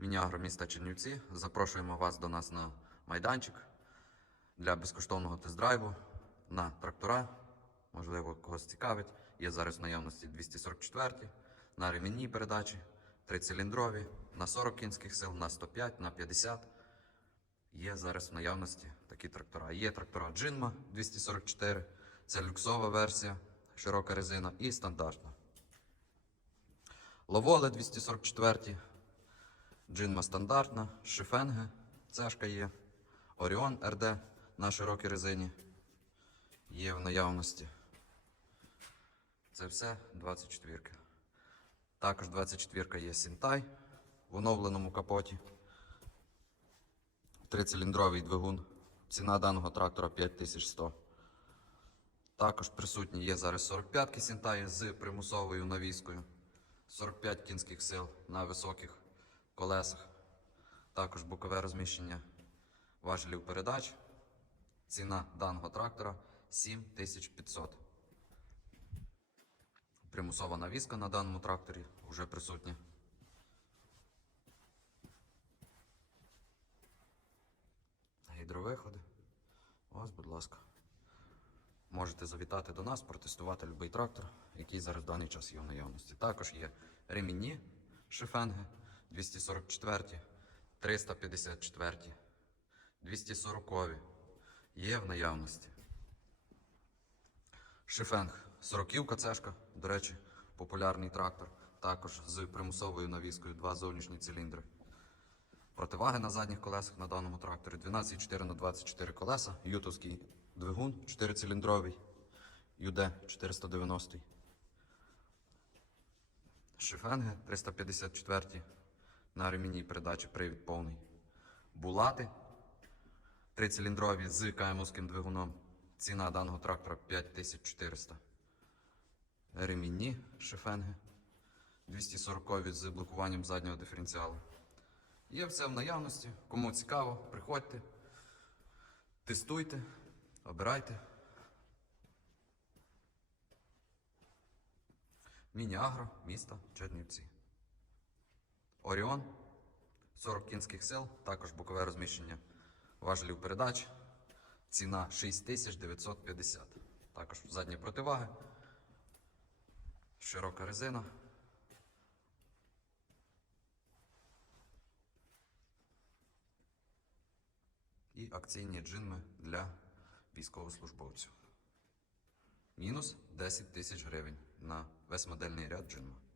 Мініагро міста Чернівці. Запрошуємо вас до нас на майданчик для безкоштовного тест-драйву на трактора. Можливо, когось цікавить. Є зараз в наявності 244 на ремінній передачі, трициліндрові, на 40 кінських сил, на 105, на 50. Є зараз в наявності такі трактора. Є трактора Джинма 244, це люксова версія, широка резина і стандартна. Ловоле 244, Джинма стандартна, Шифенге, цешка є, Оріон РД на широкій резині є в наявності. Це все 24. ка Також 24 ка є Сінтай в оновленому капоті. Трициліндровий двигун. Ціна даного трактора 5100. Також присутні є зараз 45 Сінтаї з примусовою навіскою. 45 кінських сил на високих колесах. Також бокове розміщення важелів передач. Ціна даного трактора 7500. Примусова навіска на даному тракторі вже присутня. Гідровиходи. Ось, будь ласка. Можете завітати до нас, протестувати будь-який трактор, який зараз в даний час є в наявності. Також є ремінні шифенги 244, 354, 240 є в наявності. Шифенг. 40 цешка, до речі, популярний трактор, також з примусовою навіскою, два зовнішні циліндри. Противаги на задніх колесах на даному тракторі. 12,4 на 24 колеса, ютовський двигун. 4-циліндровий, ЮД 490. Шифенги. 354 на ремінній передачі привід повний. Булати 3-циліндрові з КМУським двигуном. Ціна даного трактора 5400. Ремінні шифенги 240 з блокуванням заднього диференціалу. Є все в наявності. Кому цікаво, приходьте, тестуйте, обирайте. Міні-агро, місто Чернівці. Оріон 40 кінських сил, також бокове розміщення важелів передач. Ціна 6950. Також задні противаги. Широка резина. І акційні джинми для військовослужбовців. Мінус 10 тисяч гривень на весь модельний ряд джинма.